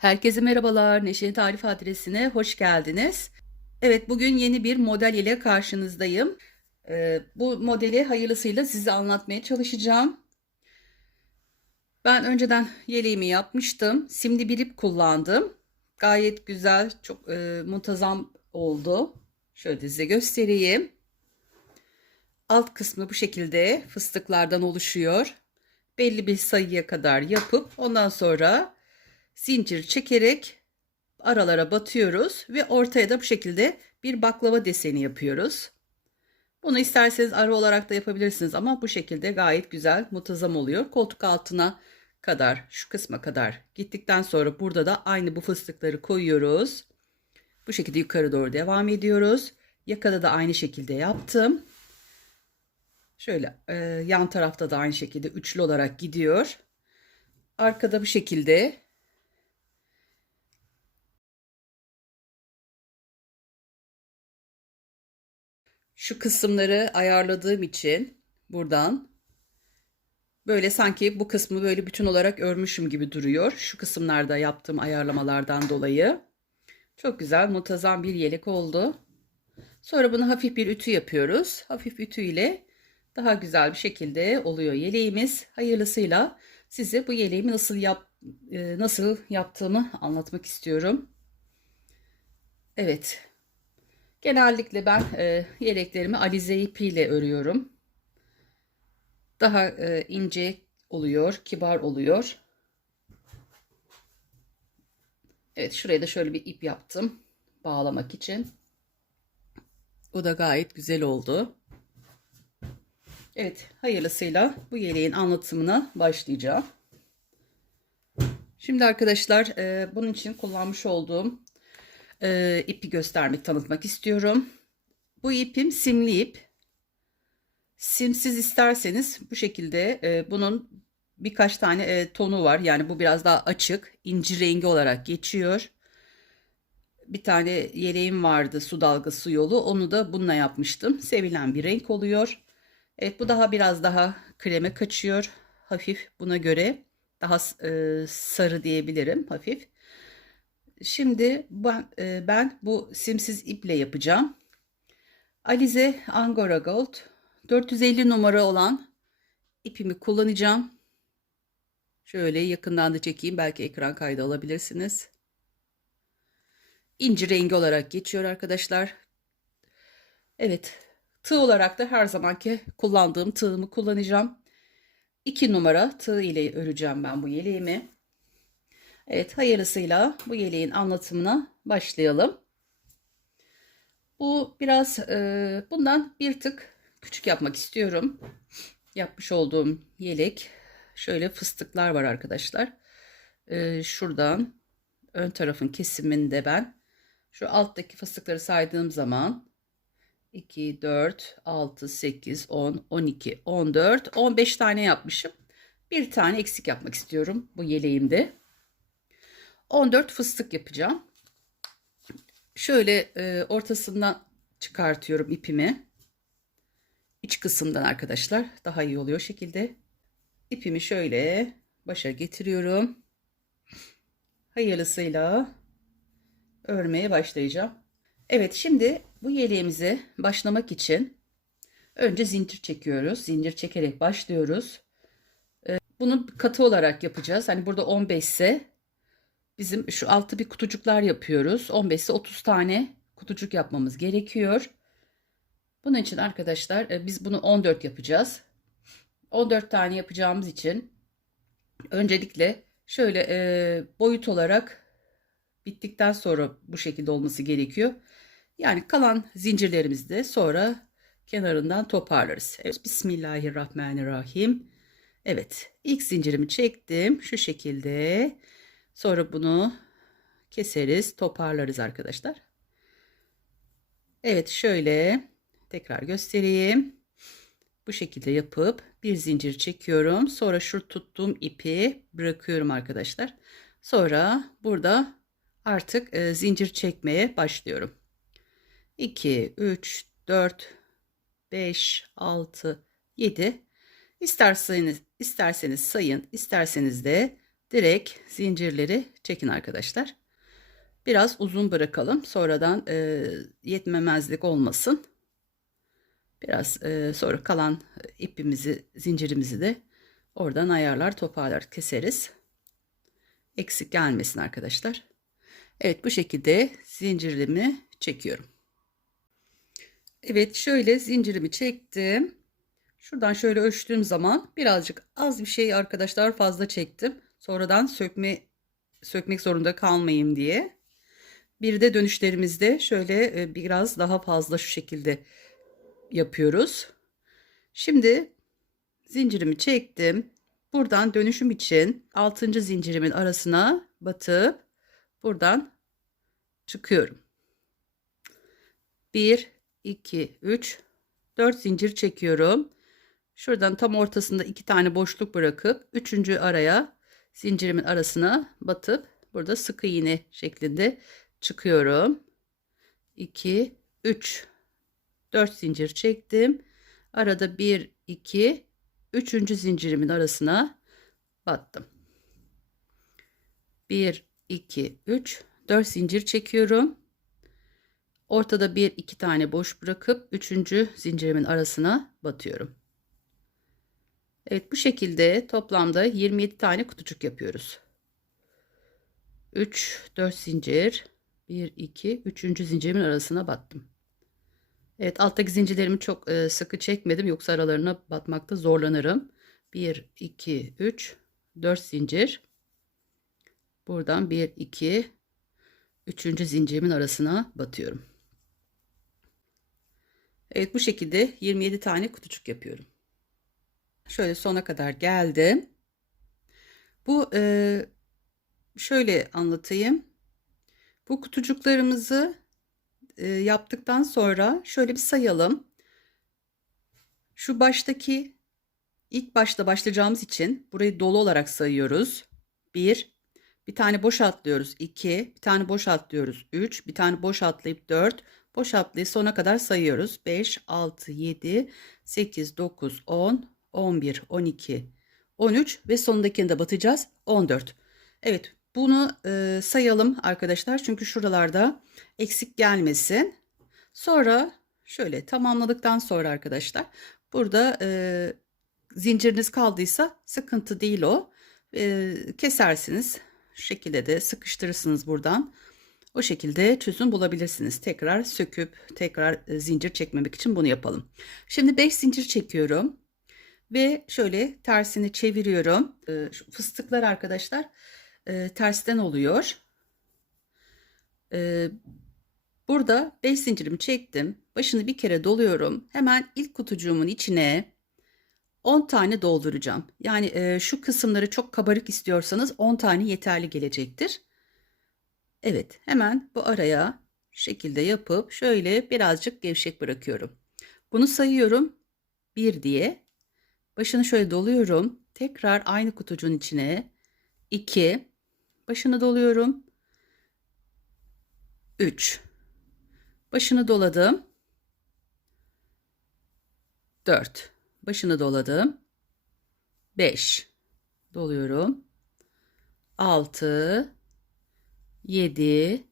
Herkese merhabalar. Neşe'nin tarif adresine hoş geldiniz. Evet, bugün yeni bir model ile karşınızdayım. Bu modeli hayırlısıyla size anlatmaya çalışacağım. Ben önceden yeleğimi yapmıştım. Simli bir ip kullandım. Gayet güzel, çok muntazam oldu. Şöyle size göstereyim. Alt kısmı bu şekilde fıstıklardan oluşuyor. Belli bir sayıya kadar yapıp ondan sonra zincir çekerek aralara batıyoruz ve ortaya da bu şekilde bir baklava deseni yapıyoruz. Bunu isterseniz ara olarak da yapabilirsiniz ama bu şekilde gayet güzel, muntazam oluyor. Koltuk altına kadar, şu kısma kadar gittikten sonra burada da aynı bu fıstıkları koyuyoruz. Bu şekilde yukarı doğru devam ediyoruz. Yakada da aynı şekilde yaptım. Şöyle yan tarafta da aynı şekilde üçlü olarak gidiyor. Arkada bu şekilde. Şu kısımları ayarladığım için buradan böyle sanki bu kısmı böyle bütün olarak örmüşüm gibi duruyor. Şu kısımlarda yaptığım ayarlamalardan dolayı. Çok güzel, muntazam bir yelek oldu. Sonra bunu hafif bir ütü yapıyoruz. Hafif ütü ile daha güzel bir şekilde oluyor yeleğimiz. Hayırlısıyla size bu yeleğimi nasıl yaptığımı anlatmak istiyorum. Evet. Genellikle ben yeleklerimi alize ipiyle örüyorum. Daha ince oluyor, kibar oluyor. Evet, şuraya da şöyle bir ip yaptım bağlamak için. O da gayet güzel oldu. Evet, hayırlısıyla bu yeleğin anlatımına başlayacağım. Şimdi arkadaşlar bunun için kullanmış olduğum ipi tanıtmak istiyorum. Bu ipim simli ip. Simsiz isterseniz bu şekilde bunun birkaç tane tonu var. Yani bu biraz daha açık, inci rengi olarak geçiyor. Bir tane yeleğim vardı, su dalgası yolu. Onu da bununla yapmıştım. Sevilen bir renk oluyor. Evet, bu biraz daha kreme kaçıyor. Hafif buna göre daha sarı diyebilirim, hafif. Şimdi ben bu simsiz iple yapacağım. Alize Angora Gold 450 numara olan ipimi kullanacağım. Şöyle yakından da çekeyim, belki ekran kaydı alabilirsiniz. İnci rengi olarak geçiyor arkadaşlar. Evet, tığ olarak da her zamanki kullandığım tığımı kullanacağım. 2 numara tığ ile öreceğim ben bu yeleğimi. Evet, hayırlısıyla bu yeleğin anlatımına başlayalım. Bu biraz bundan bir tık küçük yapmak istiyorum. Yapmış olduğum yelek şöyle fıstıklar var arkadaşlar. Şuradan ön tarafın kesiminde ben şu alttaki fıstıkları saydığım zaman 2, 4, 6, 8, 10, 12, 14, 15 tane yapmışım. Bir tane eksik yapmak istiyorum bu yeleğimde. 14 fıstık yapacağım. Şöyle ortasından çıkartıyorum ipimi. İç kısımdan arkadaşlar daha iyi oluyor şekilde. İpimi şöyle başa getiriyorum. Hayırlısıyla örmeye başlayacağım. Evet, şimdi bu yeleğimize başlamak için önce zincir çekiyoruz. Zincir çekerek başlıyoruz. Bunu katı olarak yapacağız. Hani burada 15 ise bizim şu altı bir kutucuklar yapıyoruz. 15 ise 30 tane kutucuk yapmamız gerekiyor. Bunun için arkadaşlar biz bunu 14 yapacağız. 14 tane yapacağımız için öncelikle şöyle boyut olarak bittikten sonra bu şekilde olması gerekiyor. Yani kalan zincirlerimizi de sonra kenarından toparlarız. Evet, Bismillahirrahmanirrahim. Evet, ilk zincirimi çektim şu şekilde. Sonra bunu keseriz, toparlarız arkadaşlar. Evet, şöyle tekrar göstereyim. Bu şekilde yapıp bir zincir çekiyorum. Sonra şu tuttuğum ipi bırakıyorum arkadaşlar. Sonra burada artık zincir çekmeye başlıyorum. 2, 3, 4, 5, 6, 7. İsterseniz sayın, isterseniz de direkt zincirleri çekin arkadaşlar. Biraz uzun bırakalım. Sonradan yetmemezlik olmasın. Biraz sonra kalan ipimizi, zincirimizi de oradan ayarlar, toparlar, keseriz. Eksik gelmesin arkadaşlar. Evet, bu şekilde zincirimi çekiyorum. Evet, şöyle zincirimi çektim. Şuradan şöyle ölçtüğüm zaman birazcık az bir şey arkadaşlar fazla çektim. Sonradan sökmek zorunda kalmayayım diye. Bir de dönüşlerimizde şöyle biraz daha fazla şu şekilde yapıyoruz. Şimdi zincirimi çektim. Buradan dönüşüm için 6. zincirimin arasına batıp buradan çıkıyorum. 1, 2, 3, 4 zincir çekiyorum. Şuradan tam ortasında 2 tane boşluk bırakıp 3. araya zincirimin arasına batıp burada sık iğne şeklinde çıkıyorum. 2, 3, 4 zincir çektim. Arada 1, 2, 3. zincirimin arasına battım. 1, 2, 3, 4 zincir çekiyorum. Ortada 1, 2 tane boş bırakıp 3. zincirimin arasına batıyorum. Evet, bu şekilde toplamda 27 tane kutucuk yapıyoruz. 3, 4 zincir, 1, 2, 3. zincirimin arasına battım. Evet, alttaki zincirlerimi çok sıkı çekmedim, yoksa aralarına batmakta zorlanırım. 1, 2, 3, 4 zincir. Buradan 1, 2, 3. zincirimin arasına batıyorum. Evet, bu şekilde 27 tane kutucuk yapıyorum. Şöyle sona kadar geldim. Bu şöyle anlatayım. Bu kutucuklarımızı yaptıktan sonra şöyle bir sayalım. Şu baştaki ilk başta başlayacağımız için burayı dolu olarak sayıyoruz. 1, bir tane boş atlıyoruz. 2, bir tane boş atlıyoruz. 3, bir tane boş atlayıp 4, boş atlayıp sona kadar sayıyoruz. 5, 6, 7, 8, 9, 10, 11, 12, 13 ve sonundakini de batacağız. 14. Evet, bunu sayalım arkadaşlar. Çünkü şuralarda eksik gelmesin. Sonra şöyle tamamladıktan sonra arkadaşlar burada zinciriniz kaldıysa sıkıntı değil o. Kesersiniz. Şu şekilde de sıkıştırırsınız buradan. O şekilde çözüm bulabilirsiniz. Tekrar söküp tekrar zincir çekmemek için bunu yapalım. Şimdi 5 zincir çekiyorum. Ve şöyle tersini çeviriyorum. Şu fıstıklar arkadaşlar tersten oluyor. Burada 5 zincirimi çektim. Başını bir kere doluyorum. Hemen ilk kutucuğumun içine 10 tane dolduracağım. Yani şu kısımları çok kabarık istiyorsanız 10 tane yeterli gelecektir. Evet, hemen bu araya şu şekilde yapıp şöyle birazcık gevşek bırakıyorum. Bunu sayıyorum 1 diye. Başını şöyle doluyorum. Tekrar aynı kutucuğun içine 2. Başını doluyorum. 3. Başını doladım. 4. Başını doladım. 5. Doluyorum. 6. 7.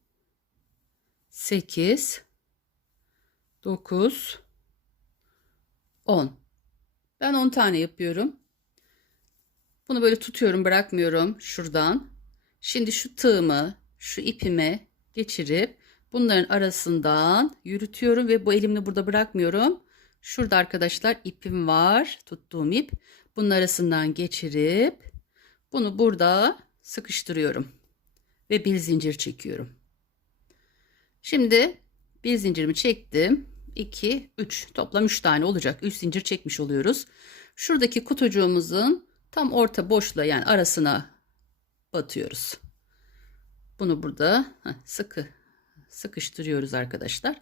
8. 9. 10. Ben 10 tane yapıyorum. Bunu böyle tutuyorum, bırakmıyorum şuradan. Şimdi şu tığımı şu ipime geçirip bunların arasından yürütüyorum ve bu elimle burada bırakmıyorum. Şurada arkadaşlar ipim var, tuttuğum ip. Bunun arasından geçirip bunu burada sıkıştırıyorum ve bir zincir çekiyorum. Şimdi bir zincirimi çektim. 2, 3, toplam 3 tane olacak. 3 zincir çekmiş oluyoruz. Şuradaki kutucuğumuzun tam orta boşluğa, yani arasına batıyoruz. Bunu burada sıkı sıkıştırıyoruz arkadaşlar.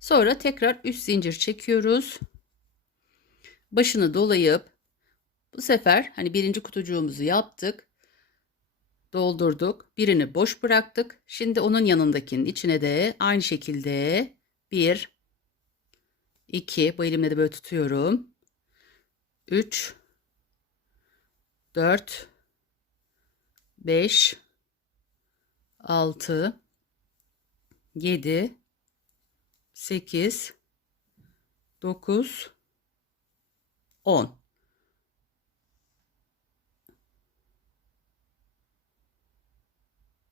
Sonra tekrar 3 zincir çekiyoruz. Başını dolayıp bu sefer hani birinci kutucuğumuzu yaptık. Doldurduk. Birini boş bıraktık. Şimdi onun yanındakinin içine de aynı şekilde 1, 2, bu elimle de böyle tutuyorum. 3, 4, 5, 6, 7, 8, 9, 10.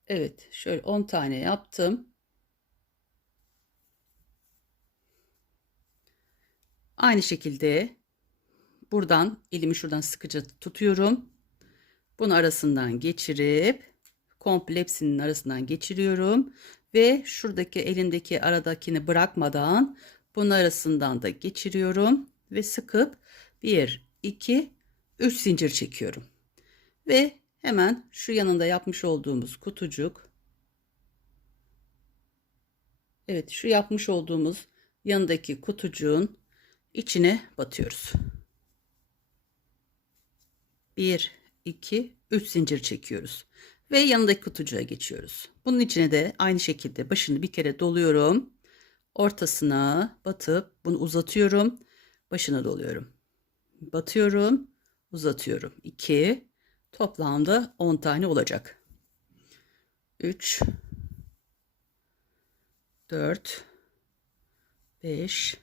Evet, şöyle 10 tane yaptım. Aynı şekilde buradan elimi şuradan sıkıca tutuyorum. Bunu arasından geçirip komple hepsinin arasından geçiriyorum ve şuradaki elimdeki aradakini bırakmadan bunun arasından da geçiriyorum ve sıkıp 1, 2, 3 zincir çekiyorum. Ve hemen şu yanında yapmış olduğumuz kutucuk, evet, şu yapmış olduğumuz yanındaki kutucuğun içine batıyoruz. 1, 2, 3 zincir çekiyoruz ve yanındaki kutucuğa geçiyoruz. Bunun içine de aynı şekilde başını bir kere doluyorum. Ortasına batıp bunu uzatıyorum. Başına doluyorum. Batıyorum, uzatıyorum. 2, toplamda 10 tane olacak. 3, 4, 5,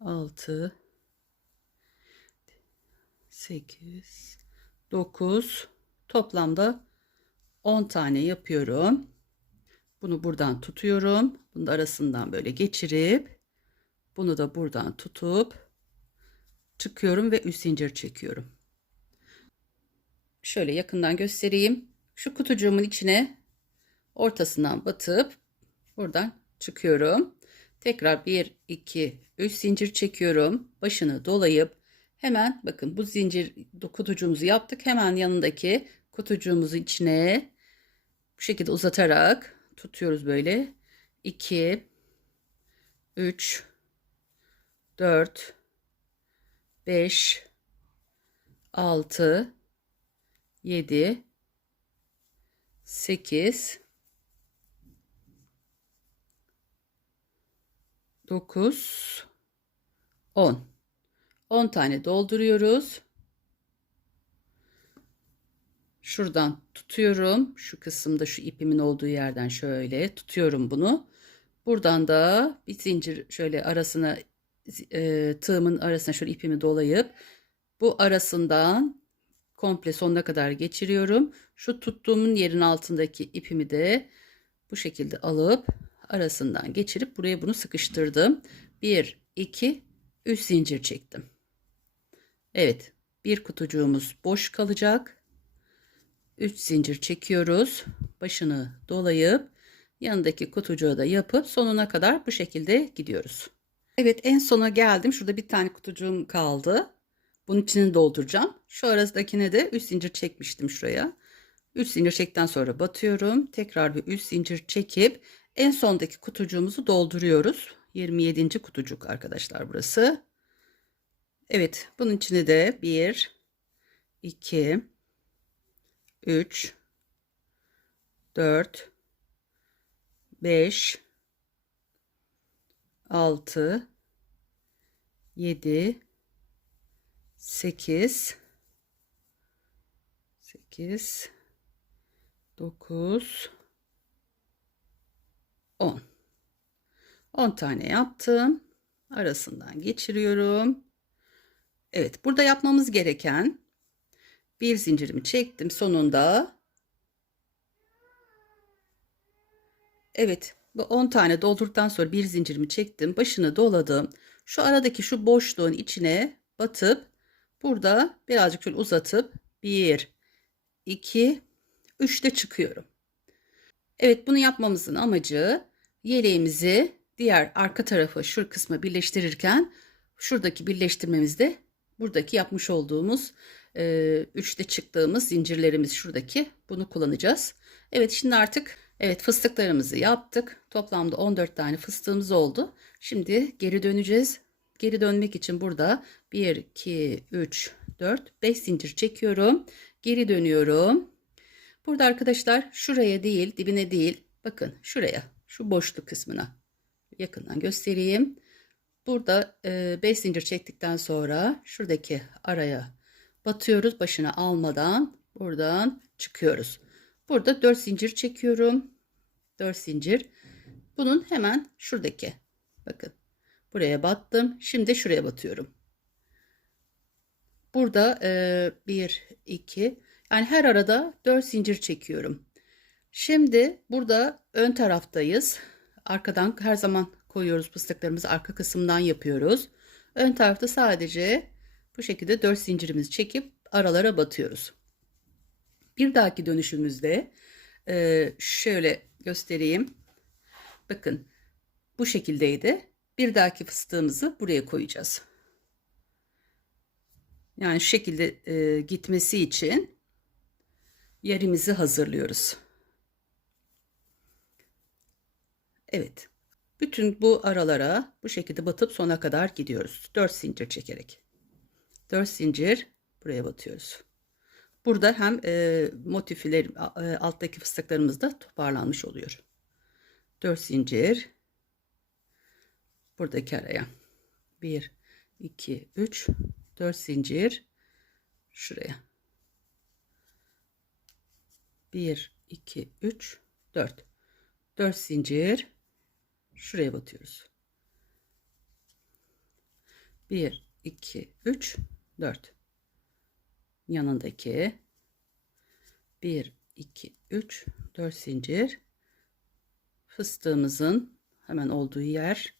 6, 8, 9, toplamda 10 tane yapıyorum. Bunu buradan tutuyorum. Bunu da arasından böyle geçirip bunu da buradan tutup çıkıyorum ve 3 zincir çekiyorum. Şöyle yakından göstereyim. Şu kutucuğumun içine ortasından batıp buradan çıkıyorum. Tekrar 1, 2, 3 zincir çekiyorum. Başını dolayıp hemen bakın bu zincir kutucuğumuzu yaptık. Hemen yanındaki kutucuğumuzun içine bu şekilde uzatarak tutuyoruz böyle. 2, 3, 4, 5, 6, 7, 8, 9, 10. 10 tane dolduruyoruz. Şuradan tutuyorum. Şu kısımda şu ipimin olduğu yerden şöyle tutuyorum bunu. Buradan da bir zincir şöyle arasına tığımın arasına şöyle ipimi dolayıp bu arasından komple sonuna kadar geçiriyorum. Şu tuttuğumun yerin altındaki ipimi de bu şekilde alıp arasından geçirip buraya bunu sıkıştırdım. 1, 2, 3 zincir çektim. Evet, bir kutucuğumuz boş kalacak. 3 zincir çekiyoruz. Başını dolayıp yanındaki kutucuğu da yapıp sonuna kadar bu şekilde gidiyoruz. Evet, en sona geldim. Şurada bir tane kutucuğum kaldı. Bunun içini dolduracağım. Şu arasındakine de 3 zincir çekmiştim şuraya. 3 zincir çektikten sonra batıyorum. Tekrar bir 3 zincir çekip en sondaki kutucuğumuzu dolduruyoruz. 27. kutucuk arkadaşlar burası. Evet, bunun içine de 1, 2, 3, 4, 5, 6, 7, 8, 9, 10. 10 tane yaptım. Arasından geçiriyorum. Evet, burada yapmamız gereken bir zincirimi çektim sonunda. Evet, bu 10 tane doldurduktan sonra bir zincirimi çektim. Başını doladım. Şu aradaki şu boşluğun içine batıp burada birazcık şöyle uzatıp 1, 2, 3 de çıkıyorum. Evet, bunu yapmamızın amacı yeleğimizi diğer arka tarafı şu kısmı birleştirirken şuradaki birleştirmemizde buradaki yapmış olduğumuz 3'te çıktığımız zincirlerimiz şuradaki bunu kullanacağız. Evet, şimdi artık evet fıstıklarımızı yaptık. Toplamda 14 tane fıstığımız oldu. Şimdi geri döneceğiz. Geri dönmek için burada 1, 2, 3, 4, 5 zincir çekiyorum. Geri dönüyorum. Burada arkadaşlar şuraya değil, dibine değil, bakın şuraya, şu boşluk kısmına yakından göstereyim. Burada 5 zincir çektikten sonra şuradaki araya batıyoruz, başına almadan buradan çıkıyoruz. Burada 4 zincir çekiyorum. 4 zincir. Bunun hemen şuradaki. Bakın. Buraya battım. Şimdi şuraya batıyorum. Burada 1, 2, yani her arada 4 zincir çekiyorum. Şimdi burada ön taraftayız. Arkadan her zaman koyuyoruz fıstıklarımızı, arka kısımdan yapıyoruz. Ön tarafta sadece bu şekilde 4 zincirimizi çekip aralara batıyoruz. Bir dahaki dönüşümüzde şöyle göstereyim. Bakın bu şekildeydi. Bir dahaki fıstığımızı buraya koyacağız. Yani şu şekilde gitmesi için yerimizi hazırlıyoruz. Evet. Bütün bu aralara bu şekilde batıp sona kadar gidiyoruz. 4 zincir çekerek. 4 zincir buraya batıyoruz. Burada hem motifler alttaki fıstıklarımız da toparlanmış oluyor. 4 zincir buradaki araya. 1, 2, 3, 4 zincir şuraya. 1, 2, 3, 4. 4 zincir şuraya batıyoruz. 1, 2, 3, 4. Yanındaki 1, 2, 3, 4 zincir fıstığımızın hemen olduğu yer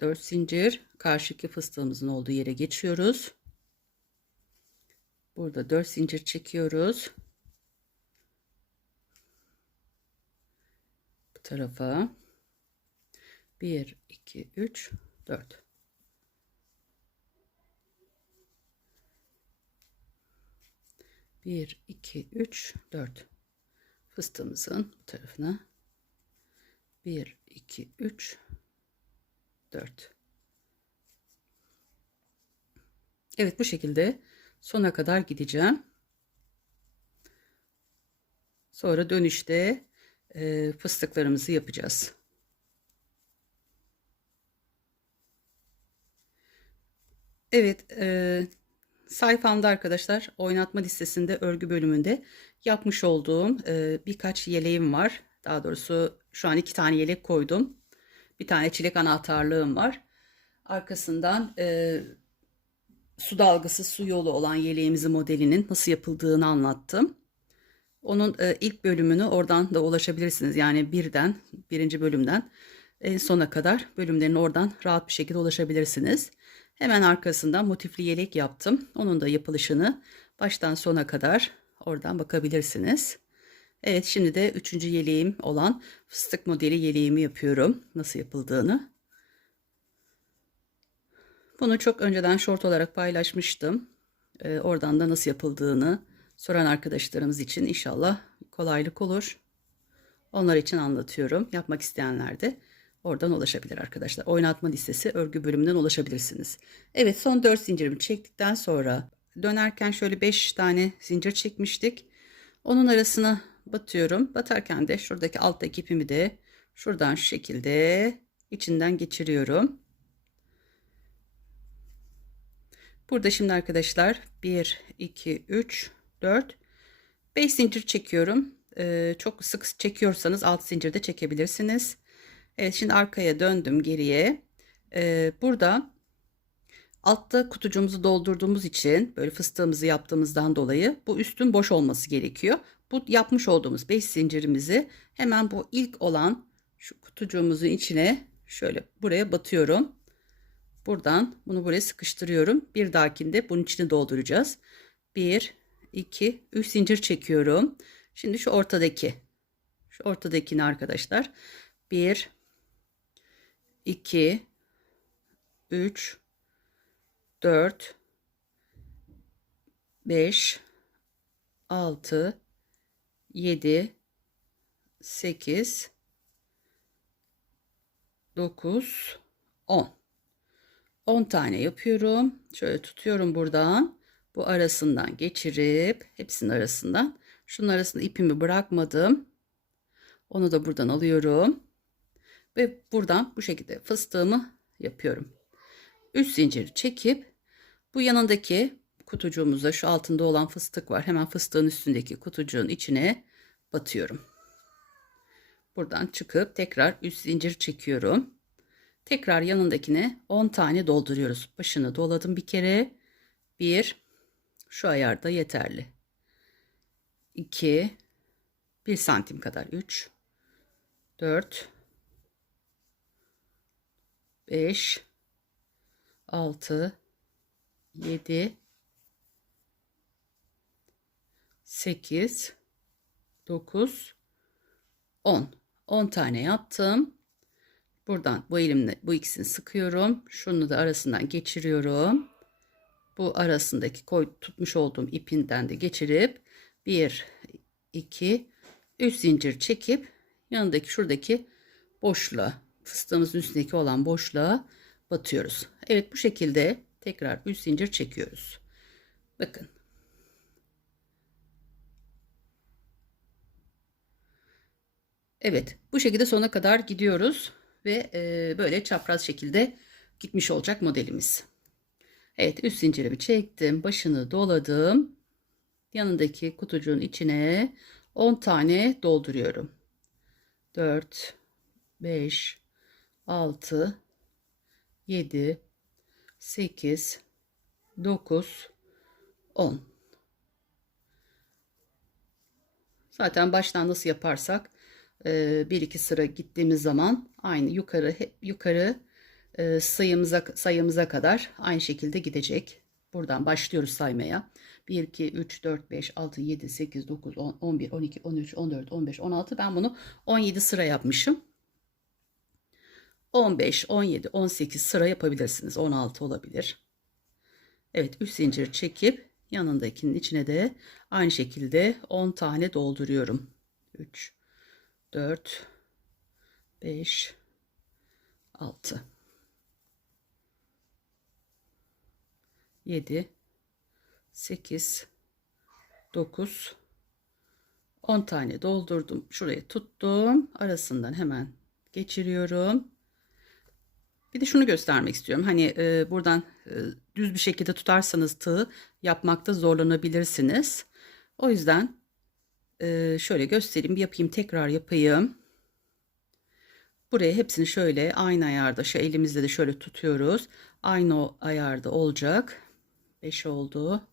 4 zincir, karşıki fıstığımızın olduğu yere geçiyoruz. Burada 4 zincir çekiyoruz. Bu tarafa 1, 2, 3, 4. Bir, iki, üç, dört. Fıstığımızın bu tarafına 1, 2, 3, 4. Evet, bu şekilde sona kadar gideceğim. Sonra dönüşte fıstıklarımızı yapacağız. Evet, sayfamda arkadaşlar oynatma listesinde örgü bölümünde yapmış olduğum birkaç yeleğim var. Daha doğrusu şu an 2 tane yelek koydum. Bir tane çilek anahtarlığım var. Arkasından su dalgası, su yolu olan yeleğimizin modelinin nasıl yapıldığını anlattım. Onun ilk bölümünü oradan da ulaşabilirsiniz. Yani birinci bölümden sona kadar bölümlerin oradan rahat bir şekilde ulaşabilirsiniz. Hemen arkasından motifli yelek yaptım. Onun da yapılışını baştan sona kadar oradan bakabilirsiniz. Evet, şimdi de 3. yeleğim olan fıstık modeli yeleğimi yapıyorum. Nasıl yapıldığını. Bunu çok önceden short olarak paylaşmıştım. Oradan da nasıl yapıldığını soran arkadaşlarımız için inşallah kolaylık olur. Onlar için anlatıyorum. Yapmak isteyenler de oradan ulaşabilir arkadaşlar. Oynatma listesi örgü bölümünden ulaşabilirsiniz. Evet, son 4 zincirimi çektikten sonra dönerken şöyle 5 tane zincir çekmiştik. Onun arasına batıyorum. Batarken de şuradaki alttaki ipimi de şuradan şu şekilde içinden geçiriyorum. Burada şimdi arkadaşlar 1, 2, 3, 4, 5 zincir çekiyorum. Çok sık çekiyorsanız 6 zincir de çekebilirsiniz. Evet, şimdi arkaya döndüm geriye. Burada altta kutucuğumuzu doldurduğumuz için böyle fıstığımızı yaptığımızdan dolayı bu üstün boş olması gerekiyor. Bu yapmış olduğumuz 5 zincirimizi hemen bu ilk olan şu kutucuğumuzun içine şöyle buraya batıyorum. Buradan bunu buraya sıkıştırıyorum. Bir dahakinde bunun içini dolduracağız. 1, 2, 3 zincir çekiyorum. Şimdi şu ortadakini arkadaşlar 1, 2, 3, 4, 5, 6, 7, 8, 9, 10. 10 tane yapıyorum. Şöyle tutuyorum buradan. Bu arasından geçirip hepsinin arasından. Şunun arasında ipimi bırakmadım. Onu da buradan alıyorum. Ve buradan bu şekilde fıstığımı yapıyorum. 3 zincir çekip bu yanındaki kutucuğumuza, şu altında olan fıstık var. Hemen fıstığın üstündeki kutucuğun içine batıyorum. Buradan çıkıp tekrar üst zincir çekiyorum. Tekrar yanındakine 10 tane dolduruyoruz. Başını doladım bir kere. 1, şu ayarda yeterli. 2, 1 santim kadar. 3, 4, 5, 6, 7, 8, 9, 10. 10 tane yaptım. Buradan bu elimle bu ikisini sıkıyorum. Şunu da arasından geçiriyorum. Bu arasındaki tutmuş olduğum ipinden de geçirip 1, 2, 3 zincir çekip yanındaki şuradaki boşluğa, fıstığımızın üstündeki olan boşluğa batıyoruz. Evet, bu şekilde tekrar 3 zincir çekiyoruz. Bakın. Evet, bu şekilde sona kadar gidiyoruz ve böyle çapraz şekilde gitmiş olacak modelimiz. Evet, üst zincirimi çektim, başını doladım. Yanındaki kutucuğun içine 10 tane dolduruyorum. 4, 5, 6, 7, 8, 9, 10. Zaten baştan nasıl yaparsak bir iki sıra gittiğimiz zaman aynı yukarı sayımıza kadar aynı şekilde gidecek. Buradan başlıyoruz saymaya. 1, 2, 3, 4, 5, 6, 7, 8, 9, 10, 11, 12, 13, 14, 15, 16. Ben bunu 17 sıra yapmışım. 15, 17, 18 sıra yapabilirsiniz. 16 olabilir. Evet, 3 zincir çekip yanındakinin içine de aynı şekilde 10 tane dolduruyorum. 3, 4, 5, 6, 7, 8, 9, 10 tane doldurdum. Şuraya tuttum. Arasından hemen geçiriyorum. Bir de şunu göstermek istiyorum. Hani buradan düz bir şekilde tutarsanız tığı yapmakta zorlanabilirsiniz. O yüzden şöyle göstereyim, yapayım, tekrar yapayım. Buraya hepsini şöyle aynı ayarda, şu elimizde de şöyle tutuyoruz. Aynı o ayarda olacak. 5 oldu.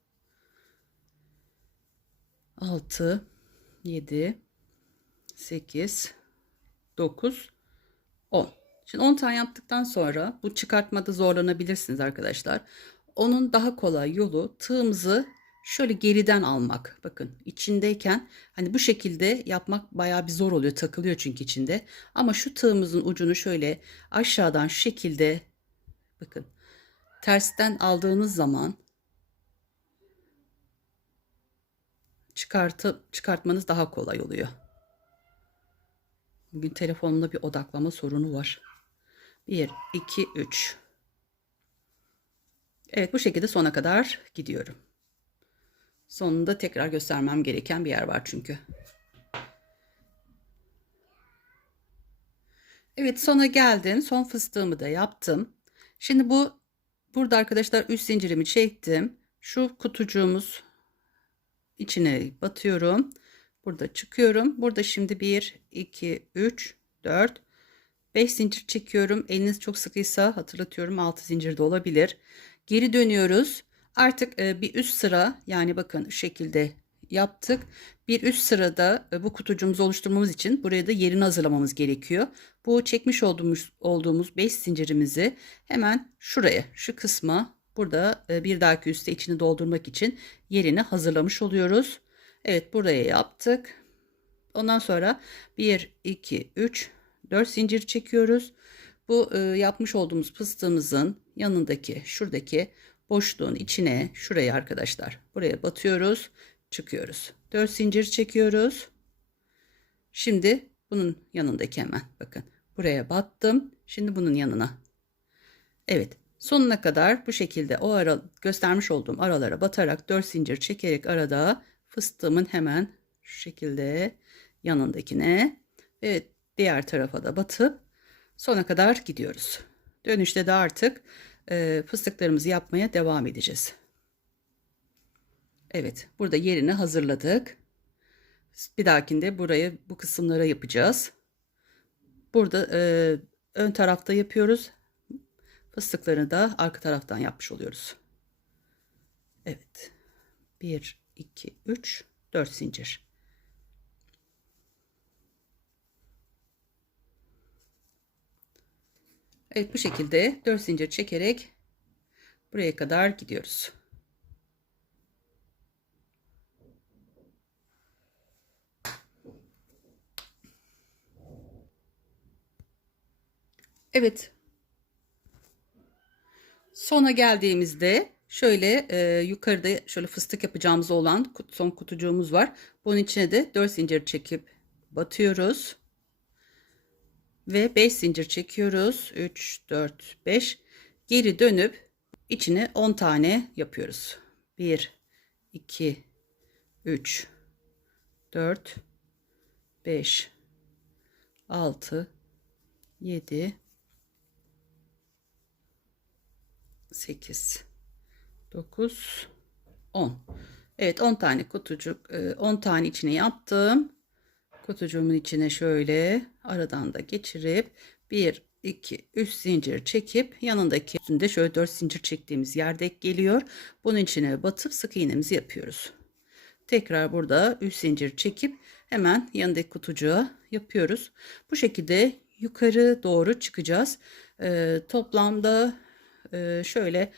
6, 7, 8, 9, 10. Şimdi 10 tane yaptıktan sonra bu çıkartmada zorlanabilirsiniz arkadaşlar. Onun daha kolay yolu tığımızı şöyle geriden almak. Bakın, içindeyken hani bu şekilde yapmak bayağı bir zor oluyor. Takılıyor çünkü içinde. Ama şu tığımızın ucunu şöyle aşağıdan şu şekilde, bakın, tersten aldığınız zaman çıkartmanız daha kolay oluyor. Bugün telefonumda bir odaklama sorunu var. 1, 2, 3. Evet, bu şekilde sona kadar gidiyorum. Sonunda tekrar göstermem gereken bir yer var çünkü. Evet, sona geldim. Son fıstığımı da yaptım. Şimdi burada arkadaşlar üst zincirimi çektim. Şu kutucuğumuz içine batıyorum. Burada çıkıyorum. Burada şimdi 1, 2, 3, 4, 5 zincir çekiyorum. Eliniz çok sıkıysa hatırlatıyorum, 6 zincir de olabilir. Geri dönüyoruz. Artık bir üst sıra, yani bakın şu şekilde yaptık. Bir üst sırada bu kutucuğumuzu oluşturmamız için buraya da yerini hazırlamamız gerekiyor. Bu çekmiş olduğumuz 5 zincirimizi hemen şuraya, şu kısma, burada bir dahaki üstte içini doldurmak için yerini hazırlamış oluyoruz. Evet, buraya yaptık. Ondan sonra 1, 2, 3, 4 zincir çekiyoruz. Bu yapmış olduğumuz fıstığımızın yanındaki şuradaki boşluğun içine, şuraya arkadaşlar, buraya batıyoruz, çıkıyoruz. 4 zincir çekiyoruz. Şimdi bunun yanındaki, hemen bakın, buraya battım. Şimdi bunun yanına. Evet, sonuna kadar bu şekilde o göstermiş olduğum aralara batarak 4 zincir çekerek arada fıstığımın hemen şu şekilde yanındakine ve diğer tarafa da batıp sona kadar gidiyoruz. Dönüşte de artık fıstıklarımızı yapmaya devam edeceğiz. Evet, burada yerini hazırladık. Bir dahakinde burayı, bu kısımlara yapacağız. Burada ön tarafta yapıyoruz. Fıstıklarını da arka taraftan yapmış oluyoruz. Evet. 1, 2, 3, 4 zincir. Evet, bu şekilde 4 zincir çekerek buraya kadar gidiyoruz. Evet. Sona geldiğimizde şöyle yukarıda şöyle fıstık yapacağımız olan son kutucuğumuz var. Bunun içine de 4 zincir çekip batıyoruz. Ve 5 zincir çekiyoruz. 3, 4, 5. Geri dönüp içine 10 tane yapıyoruz. 1, 2, 3, 4, 5, 6, 7, 8, 9, 10. Evet, 10 tane kutucuk, 10 tane içine yaptım. Kutucuğumun içine şöyle aradan da geçirip 1, 2, 3 zincir çekip yanındaki üstünde şöyle 4 zincir çektiğimiz yerde geliyor. Bunun içine batıp sık iğnemizi yapıyoruz. Tekrar burada 3 zincir çekip hemen yanındaki kutucuğa yapıyoruz. Bu şekilde yukarı doğru çıkacağız. Toplamda şöyle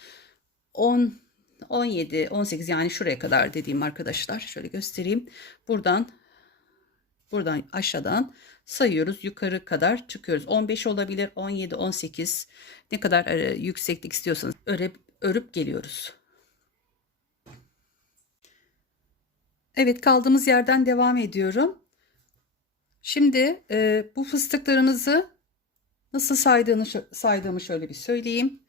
10, 17, 18 yani şuraya kadar dediğim arkadaşlar. Şöyle göstereyim. Buradan aşağıdan sayıyoruz. Yukarı kadar çıkıyoruz. 15 olabilir, 17, 18 ne kadar yükseklik istiyorsanız örüp geliyoruz. Evet, kaldığımız yerden devam ediyorum. Şimdi bu fıstıklarımızı nasıl saydığımı şöyle bir söyleyeyim.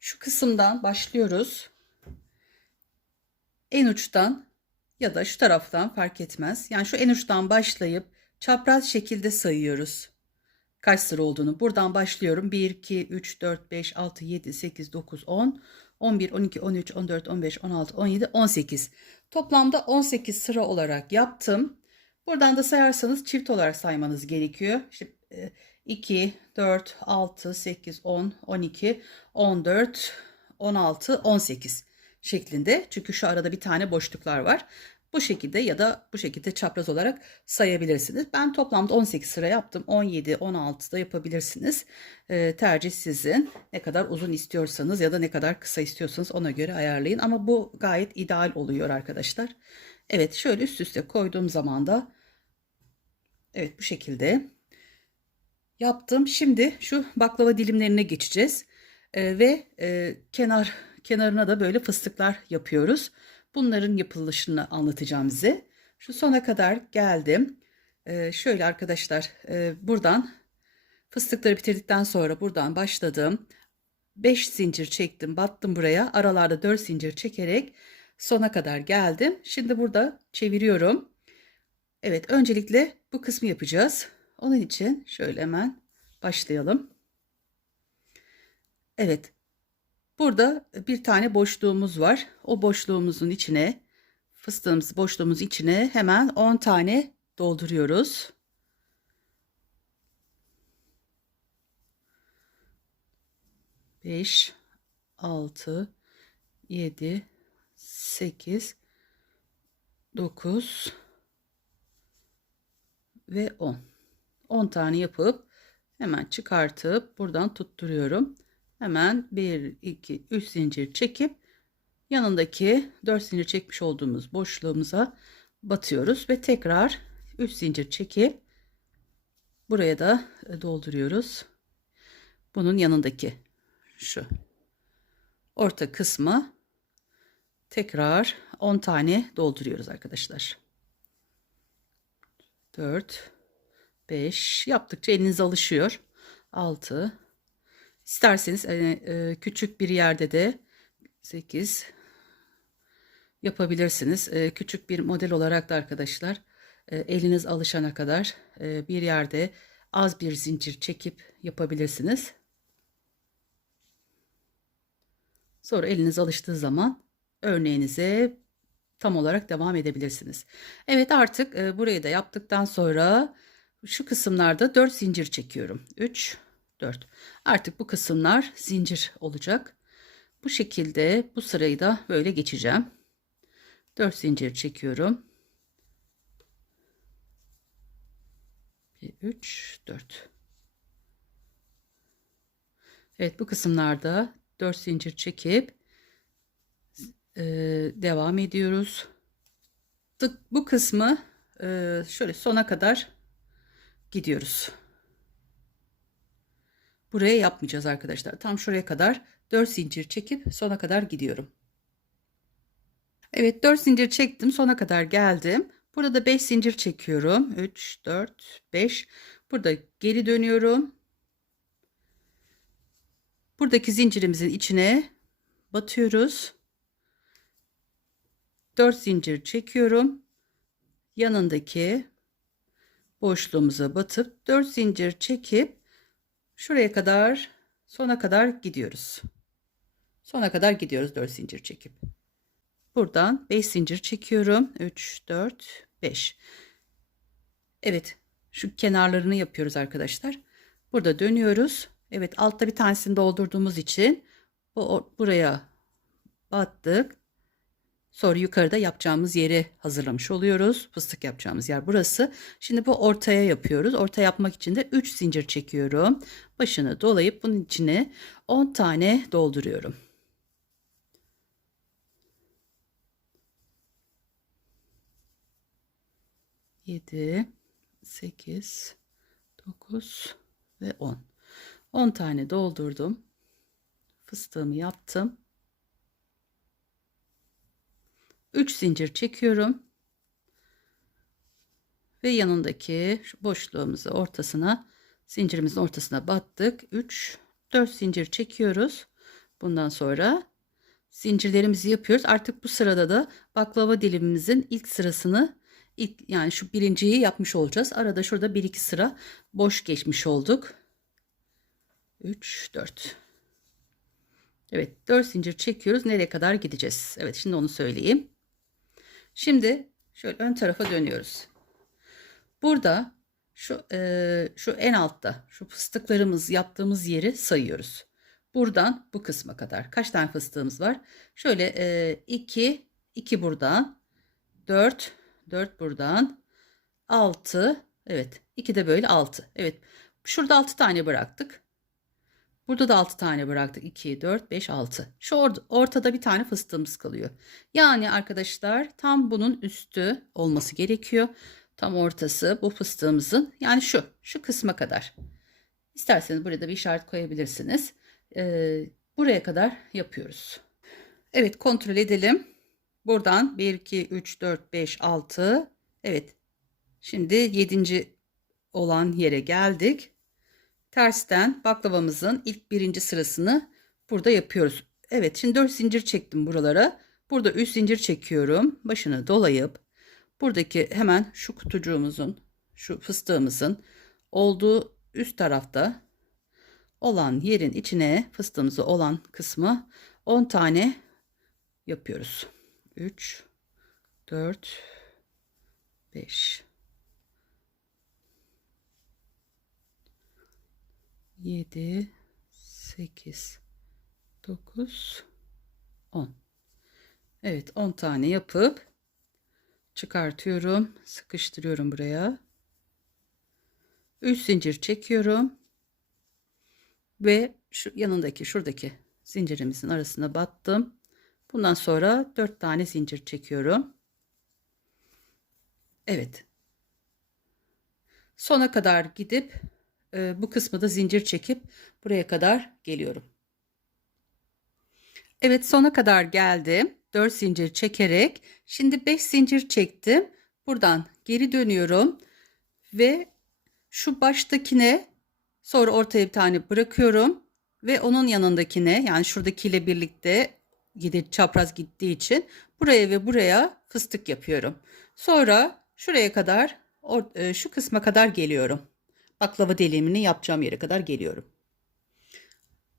Şu kısımdan başlıyoruz. En uçtan ya da şu taraftan fark etmez. Yani şu en uçtan başlayıp çapraz şekilde sayıyoruz. Kaç sıra olduğunu. Buradan başlıyorum. 1, 2, 3, 4, 5, 6, 7, 8, 9, 10, 11, 12, 13, 14, 15, 16, 17, 18. Toplamda 18 sıra olarak yaptım. Buradan da sayarsanız çift olarak saymanız gerekiyor. İşte 2, 4, 6, 8, 10, 12, 14, 16, 18 şeklinde. Çünkü şu arada bir tane boşluklar var. Bu şekilde ya da bu şekilde çapraz olarak sayabilirsiniz. Ben toplamda 18 sıra yaptım. 17, 16 da yapabilirsiniz. Tercih sizin. Ne kadar uzun istiyorsanız ya da ne kadar kısa istiyorsanız ona göre ayarlayın. Ama bu gayet ideal oluyor arkadaşlar. Evet, şöyle üst üste koyduğum zaman da evet bu şekilde yaptım. Şimdi şu baklava dilimlerine geçeceğiz. Ve kenarına da böyle fıstıklar yapıyoruz. Bunların yapılışını anlatacağım size. Şu sona kadar geldim. Şöyle arkadaşlar, buradan fıstıkları bitirdikten sonra buradan başladım. 5 zincir çektim, battım buraya. Aralarda 4 zincir çekerek sona kadar geldim. Şimdi burada çeviriyorum. Evet, öncelikle bu kısmı yapacağız. Onun için şöyle hemen başlayalım. Evet. Burada bir tane boşluğumuz var. O boşluğumuzun içine boşluğumuzun içine hemen 10 tane dolduruyoruz. Beş, 6, 7, 8, 9 ve 10. 10 tane yapıp hemen çıkartıp buradan tutturuyorum. Hemen 1, 2, 3 zincir çekip yanındaki 4 zincir çekmiş olduğumuz boşluğumuza batıyoruz ve tekrar 3 zincir çekip buraya da dolduruyoruz. Bunun yanındaki şu orta kısmı tekrar 10 tane dolduruyoruz arkadaşlar. 4, 5 yaptıkça eliniz alışıyor. 6, isterseniz küçük bir yerde de 8 yapabilirsiniz. Küçük bir model olarak da arkadaşlar eliniz alışana kadar bir yerde az bir zincir çekip yapabilirsiniz. Sonra eliniz alıştığı zaman örneğinize tam olarak devam edebilirsiniz. Evet, artık burayı da yaptıktan sonra şu kısımlarda 4 zincir çekiyorum. 3, 4. Artık bu kısımlar zincir olacak. Bu şekilde bu sırayı da böyle geçeceğim. 4 zincir çekiyorum. 1, 3, 4. Evet, bu kısımlarda 4 zincir çekip devam ediyoruz. Bu kısmı şöyle sona kadar gidiyoruz. Buraya yapmayacağız arkadaşlar. Tam şuraya kadar 4 zincir çekip sona kadar gidiyorum. Evet, 4 zincir çektim, sona kadar geldim. Burada 5 zincir çekiyorum. 3, 4, 5. Burada geri dönüyorum. Buradaki zincirimizin içine batıyoruz. 4 zincir çekiyorum. Yanındaki boşluğumuza batıp 4 zincir çekip şuraya kadar, sona kadar gidiyoruz. Sona kadar gidiyoruz 4 zincir çekip. Buradan 5 zincir çekiyorum. 3, 4, 5. Evet, şu kenarlarını yapıyoruz arkadaşlar. Burada dönüyoruz. Evet, altta bir tanesini doldurduğumuz için buraya battık. Sonra yukarıda yapacağımız yeri hazırlamış oluyoruz. Fıstık yapacağımız yer burası. Şimdi bu ortaya yapıyoruz. Orta yapmak için de 3 zincir çekiyorum. Başını dolayıp bunun içine 10 tane dolduruyorum. Yedi, 8, 9 ve 10. 10 tane doldurdum. Fıstığımı yaptım. 3 zincir çekiyorum. Ve yanındaki şu boşluğumuzu ortasına, zincirimizin ortasına battık. 3, 4 zincir çekiyoruz. Bundan sonra zincirlerimizi yapıyoruz. Artık bu sırada da baklava dilimimizin ilk sırasını, yani şu birinciyi yapmış olacağız. Arada şurada 1-2 sıra boş geçmiş olduk. 3, 4. Evet, 4 zincir çekiyoruz. Nereye kadar gideceğiz? Evet, şimdi onu söyleyeyim. Şimdi şöyle ön tarafa dönüyoruz. Burada şu en altta şu fıstıklarımız yaptığımız yeri sayıyoruz. Buradan bu kısma kadar kaç tane fıstığımız var? Şöyle 2, 2 buradan, 4, 4 buradan, 6, evet 2 de böyle 6. Evet, şurada 6 tane bıraktık. Burada da 6 tane bıraktık. 2, 4, 5, 6. Şu ortada bir tane fıstığımız kalıyor. Yani arkadaşlar tam bunun üstü olması gerekiyor. Tam ortası bu fıstığımızın, yani şu kısma kadar. İsterseniz buraya da bir işaret koyabilirsiniz. Buraya kadar yapıyoruz. Evet, kontrol edelim. Buradan 1, 2, 3, 4, 5, 6. Evet. Şimdi 7. olan yere geldik. Tersten baklavamızın ilk birinci sırasını burada yapıyoruz. Evet, şimdi 4 zincir çektim buralara. Burada 3 zincir çekiyorum. Başını dolayıp buradaki hemen şu kutucuğumuzun, şu fıstığımızın olduğu üst tarafta olan yerin içine, fıstığımızı olan kısmı 10 tane yapıyoruz. 3, 4, 5, 7, 8, 9, 10. Evet, 10 tane yapıp çıkartıyorum, sıkıştırıyorum buraya. 3 zincir çekiyorum ve şu yanındaki, şuradaki zincirimizin arasına battım. Bundan sonra 4 tane zincir çekiyorum. Evet. Sona kadar gidip bu kısmı da zincir çekip buraya kadar geliyorum. Evet, sona kadar geldim. 4 zincir çekerek şimdi 5 zincir çektim. Buradan geri dönüyorum ve şu baştakine, sonra ortaya bir tane bırakıyorum ve onun yanındakine, yani şuradakiyle birlikte çapraz gittiği için buraya ve buraya fıstık yapıyorum. Sonra şuraya kadar, şu kısma kadar geliyorum. Baklava dilimini yapacağım yere kadar geliyorum.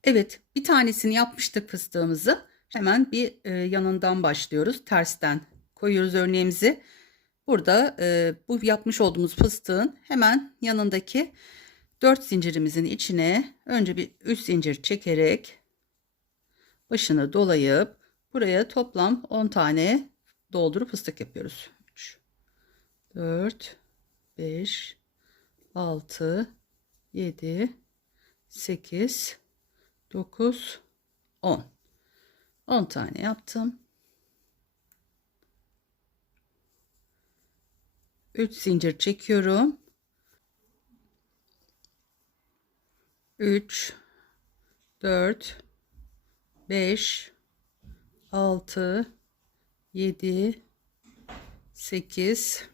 Evet, bir tanesini yapmıştık fıstığımızı. Hemen bir yanından başlıyoruz. Tersten koyuyoruz örneğimizi. Burada bu yapmış olduğumuz fıstığın hemen yanındaki 4 zincirimizin içine önce bir 3 zincir çekerek başını dolayıp buraya toplam 10 tane doldurup fıstık yapıyoruz. 3, 4, 5, 6, 7, 8, 9, 10. 10 tane yaptım. 3 zincir çekiyorum. 3, 4, 5, 6, 7, 8,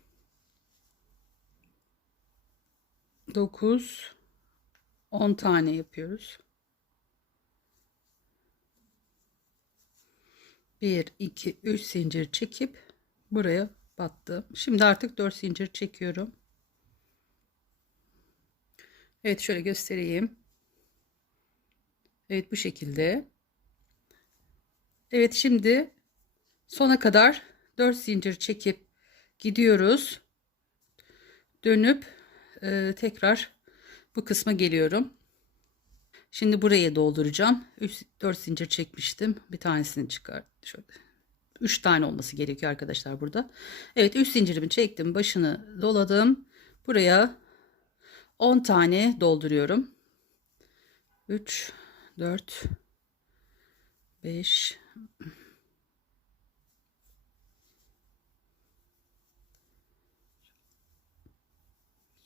9, 10 tane yapıyoruz. 1, 2, 3 zincir çekip buraya battım. Şimdi artık 4 zincir çekiyorum. Evet, şöyle göstereyim. Evet, bu şekilde. Evet, şimdi sona kadar 4 zincir çekip gidiyoruz. Dönüp tekrar bu kısma geliyorum. Şimdi buraya dolduracağım. 4 zincir çekmiştim. Bir tanesini çıkart. Şöyle. 3 tane olması gerekiyor arkadaşlar burada. Evet, 3 zincirimi çektim. Başını doladım. Buraya 10 tane dolduruyorum. 3, 4, 5,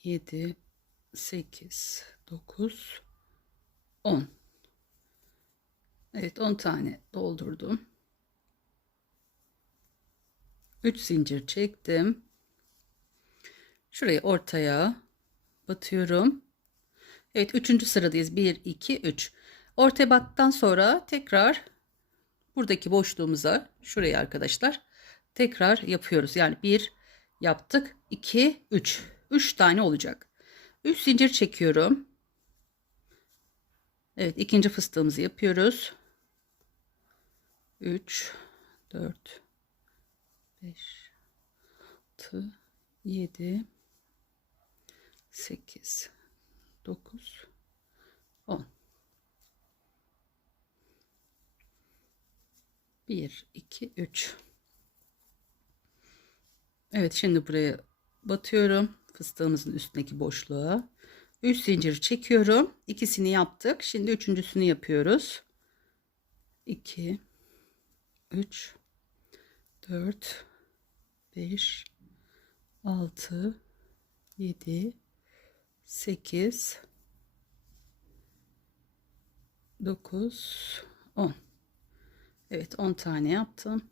7, 8, 9, 10. Evet, 10 tane doldurdum. 3 zincir çektim. Şurayı ortaya batıyorum. Evet, 3. sıradayız. 1, 2, 3. Ortaya battıktan sonra tekrar buradaki boşluğumuza, şurayı arkadaşlar, tekrar yapıyoruz. Yani 1 yaptık. 2, 3. 3 tane olacak. 3 zincir çekiyorum. Evet, ikinci fıstığımızı yapıyoruz. 3, 4, 5, 6, 7, 8, 9, 10. 1, 2, 3. Evet, şimdi buraya batıyorum. Fıstığımızın üstündeki boşluğa. 3 zincir çekiyorum. İkisini yaptık. Şimdi üçüncüsünü yapıyoruz. 2, 3, 4, 5, 6, 7, 8, 9, 10. Evet, 10 tane yaptım.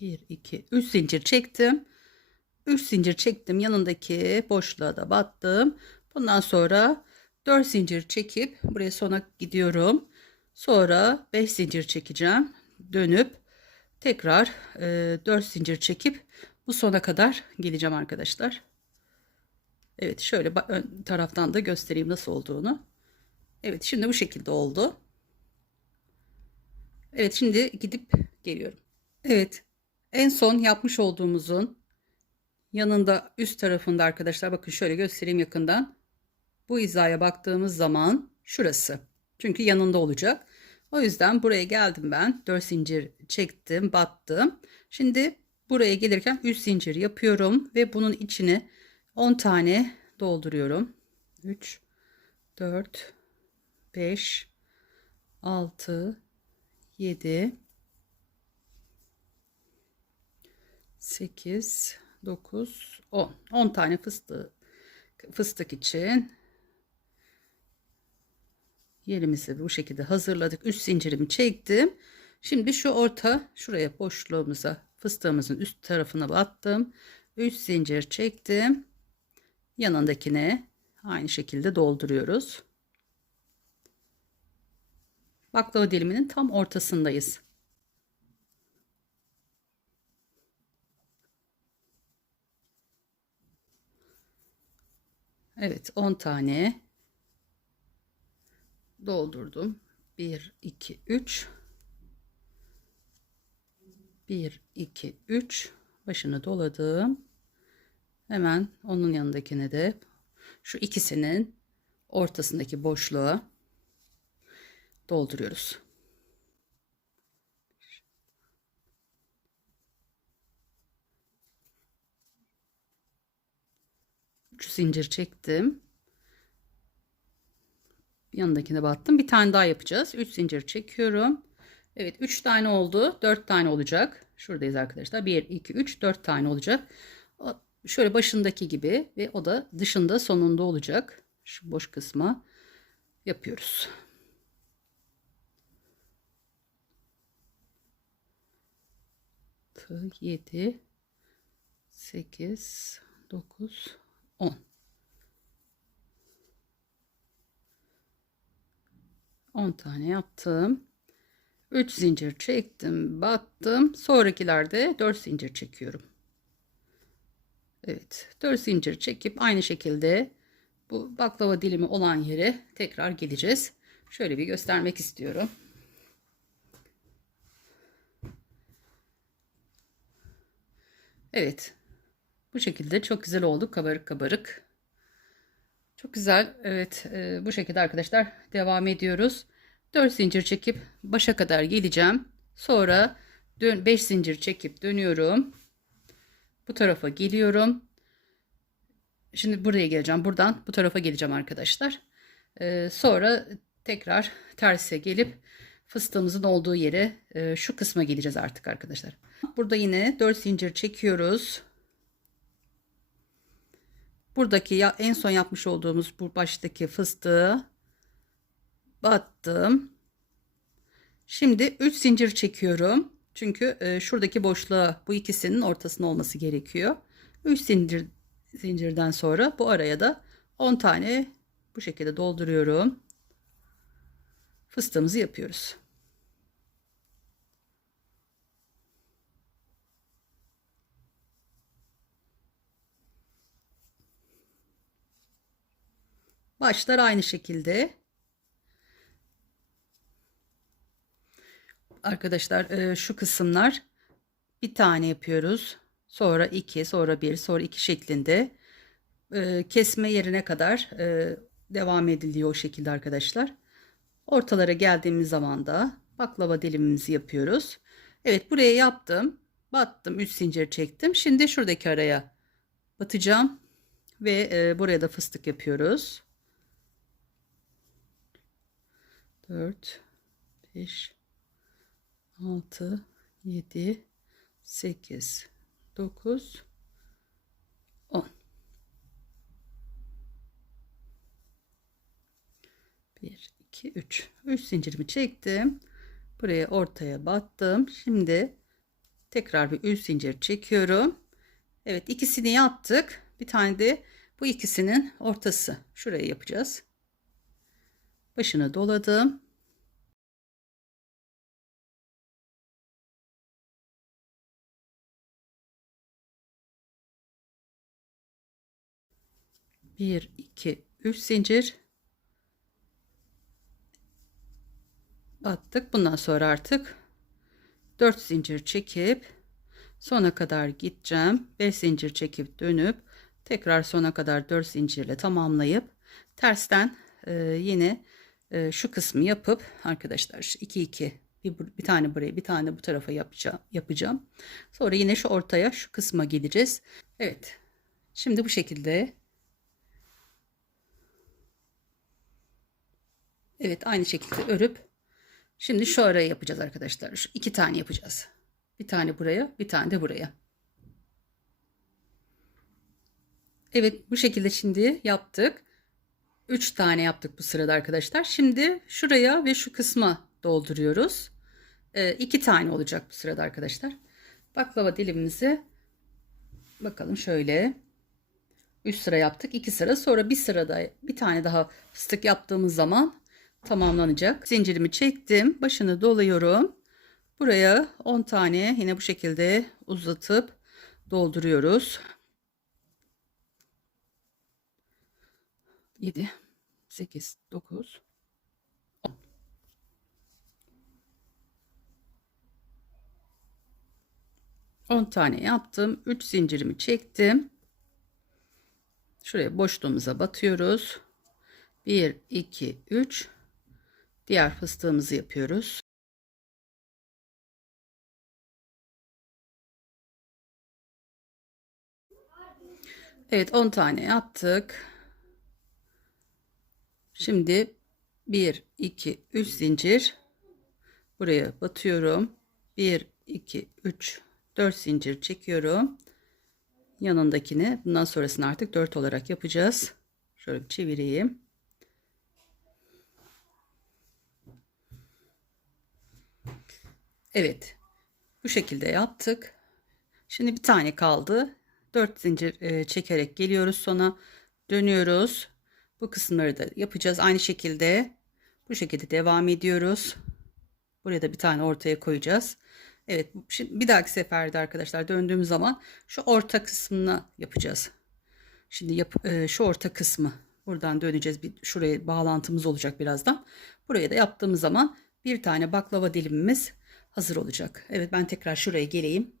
1, 2, 3 zincir çektim. 3 zincir çektim. Yanındaki boşluğa da battım. Bundan sonra 4 zincir çekip buraya sona gidiyorum. Sonra 5 zincir çekeceğim. Dönüp tekrar 4 zincir çekip bu sona kadar geleceğim arkadaşlar. Evet, şöyle ön taraftan da göstereyim nasıl olduğunu. Evet, şimdi bu şekilde oldu. Evet, şimdi gidip geliyorum. Evet, en son yapmış olduğumuzun yanında üst tarafında arkadaşlar, bakın şöyle göstereyim yakından. Bu hizaya baktığımız zaman şurası. Çünkü yanında olacak. O yüzden buraya geldim ben. 4 zincir çektim, battım. Şimdi buraya gelirken 3 zincir yapıyorum ve bunun içine 10 tane dolduruyorum. 3, 4, 5, 6, 7, 8, 9, 10. 10 tane fıstık için yerimizi bu şekilde hazırladık. 3 zincirimi çektim. Şimdi şuraya boşluğumuza, fıstığımızın üst tarafına battım. 3 zincir çektim. Yanındakine aynı şekilde dolduruyoruz. Baklava diliminin tam ortasındayız. Evet, 10 tane doldurdum. 1 2 3 1 2 3 başını doladım. Hemen onun yanındakine de şu ikisinin ortasındaki boşluğa dolduruyoruz. Üç zincir çektim. Yanındakine battım. Bir tane daha yapacağız. 3 zincir çekiyorum. Evet, 3 tane oldu. 4 tane olacak. Şuradayız arkadaşlar. 1 2 3 4 tane olacak. Şöyle başındaki gibi ve o da dışında sonunda olacak. Şu boş kısma yapıyoruz. Yedi, 8, 9, 10. 10 tane yaptım. 3 zincir çektim, battım. Sonrakilerde 4 zincir çekiyorum. Evet, 4 zincir çekip aynı şekilde bu baklava dilimi olan yere tekrar geleceğiz. Şöyle bir göstermek istiyorum. Evet, bu şekilde çok güzel oldu, kabarık kabarık. Çok güzel. Evet, bu şekilde arkadaşlar devam ediyoruz. 4 zincir çekip başa kadar geleceğim. Sonra 5 zincir çekip dönüyorum. Bu tarafa geliyorum. Şimdi buraya geleceğim. Buradan bu tarafa geleceğim arkadaşlar. Sonra tekrar terse gelip fıstığımızın olduğu yere şu kısma geleceğiz artık arkadaşlar. Burada yine 4 zincir çekiyoruz. Buradaki en son yapmış olduğumuz bu baştaki fıstığı battım. Şimdi 3 zincir çekiyorum. Çünkü şuradaki boşluğa bu ikisinin ortasında olması gerekiyor. 3 zincirden sonra bu araya da 10 tane bu şekilde dolduruyorum. Fıstığımızı yapıyoruz. Başlar aynı şekilde. Arkadaşlar şu kısımlar bir tane yapıyoruz. Sonra 2, sonra 1, sonra 2 şeklinde kesme yerine kadar devam ediliyor o şekilde arkadaşlar. Ortalara geldiğimiz zaman da baklava dilimimizi yapıyoruz. Evet, buraya yaptım. Battım, 3 zincir çektim. Şimdi şuradaki araya batacağım ve buraya da fıstık yapıyoruz. 4 5 6 7 8 9 10. 1 2 3 zincirimi çektim. Buraya ortaya battım. Şimdi tekrar bir 3 zincir çekiyorum. Evet, ikisini yaptık. Bir tane de bu ikisinin ortası. Şuraya yapacağız. Başını doladım. Bir, iki, üç zincir battık. Bundan sonra artık 4 zincir çekip sona kadar gideceğim. 5 zincir çekip dönüp tekrar sona kadar 4 zincirle tamamlayıp tersten yine şu kısmı yapıp arkadaşlar 2 2 bir tane buraya bir tane bu tarafa yapacağım. Sonra yine şu ortaya şu kısma geleceğiz. Evet. Şimdi bu şekilde. Evet, aynı şekilde örüp şimdi şu arayı yapacağız arkadaşlar. Şu 2 tane yapacağız. Bir tane buraya, bir tane de buraya. Evet, bu şekilde şimdi yaptık. 3 tane yaptık bu sırada arkadaşlar. Şimdi şuraya ve şu kısma dolduruyoruz. 2 tane olacak bu sırada arkadaşlar. Baklava dilimimizi bakalım şöyle. 3 sıra yaptık. 2 sıra sonra bir sırada bir tane daha fıstık yaptığımız zaman tamamlanacak. Zincirimi çektim. Başını doluyorum. Buraya 10 tane yine bu şekilde uzatıp dolduruyoruz. 7 8 9 10. 10 tane yaptım. 3 zincirimi çektim. Şuraya boşluğumuza batıyoruz. 1 2 3. Diğer fıstığımızı yapıyoruz. Evet, 10 tane yaptık. Şimdi 1 2 3 zincir buraya batıyorum. 1 2 3 4 zincir çekiyorum. Yanındakini, bundan sonrasını artık 4 olarak yapacağız. Şöyle bir çevireyim. Evet, bu şekilde yaptık. Şimdi bir tane kaldı. 4 zincir çekerek geliyoruz, sona dönüyoruz. Bu kısımları da yapacağız aynı şekilde. Bu şekilde devam ediyoruz. Buraya da bir tane ortaya koyacağız. Evet, şimdi bir dahaki seferde arkadaşlar döndüğümüz zaman şu orta kısmını yapacağız. Şimdi şu orta kısmı buradan döneceğiz. Bir şuraya bağlantımız olacak birazdan. Buraya da yaptığımız zaman bir tane baklava dilimimiz hazır olacak. Evet, ben tekrar şuraya geleyim.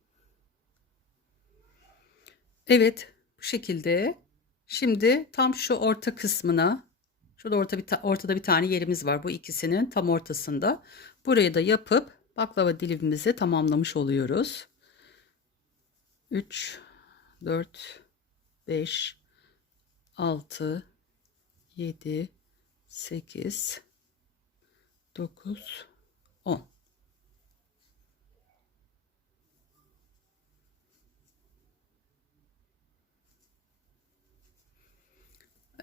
Evet, bu şekilde. Şimdi tam şu orta kısmına, şurada ortada bir tane yerimiz var, bu ikisinin tam ortasında. Burayı da yapıp baklava dilimimizi tamamlamış oluyoruz. 3 4 5 6 7 8 9 10.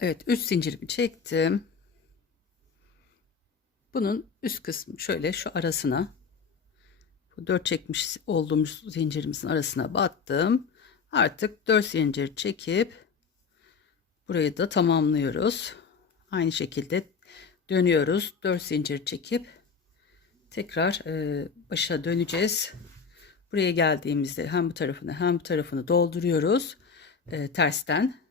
Evet, 3 zincirimi çektim. Bunun üst kısmı şöyle şu arasına, bu 4 çekmiş olduğumuz zincirimizin arasına battım. Artık 4 zincir çekip burayı da tamamlıyoruz. Aynı şekilde dönüyoruz. 4 zincir çekip tekrar başa döneceğiz. Buraya geldiğimizde hem bu tarafını hem bu tarafını dolduruyoruz. Tersten.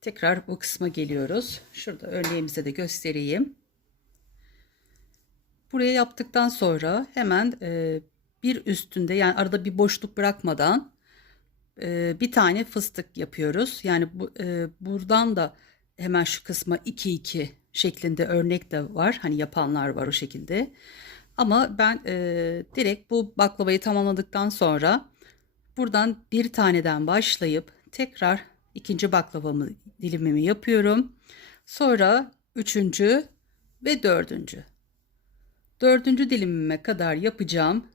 Tekrar bu kısma geliyoruz. Şurada örneğimize de göstereyim. Buraya yaptıktan sonra hemen bir üstünde, yani arada bir boşluk bırakmadan bir tane fıstık yapıyoruz. Yani buradan da hemen şu kısma 2 2 şeklinde örnek de var. Hani yapanlar var o şekilde. Ama ben direkt bu baklavayı tamamladıktan sonra buradan bir taneden başlayıp tekrar ikinci baklavamı dilimimi yapıyorum. Sonra üçüncü ve dördüncü. Dördüncü dilimime kadar yapacağım.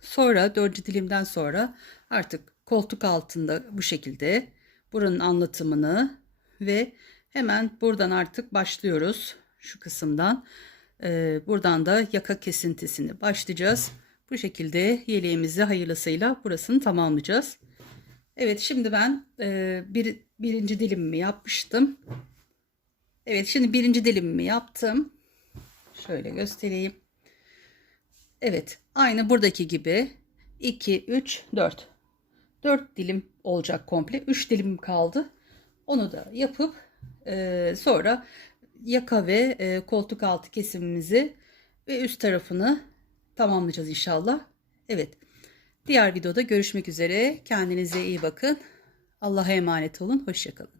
Sonra dördüncü dilimden sonra artık koltuk altında bu şekilde buranın anlatımını ve hemen buradan artık başlıyoruz. Şu kısımdan buradan da yaka kesintisini başlayacağız. Bu şekilde yeleğimizi hayırlısıyla burasını tamamlayacağız. Evet, şimdi ben birinci dilimimi yapmıştım. Evet, şimdi birinci dilimimi yaptım. Şöyle göstereyim. Evet, aynı buradaki gibi 2 3 4 4 dilim olacak komple. 3 dilim kaldı. Onu da yapıp sonra yaka ve koltuk altı kesimimizi ve üst tarafını tamamlayacağız inşallah. Evet. Diğer videoda görüşmek üzere. Kendinize iyi bakın. Allah'a emanet olun. Hoşça kalın.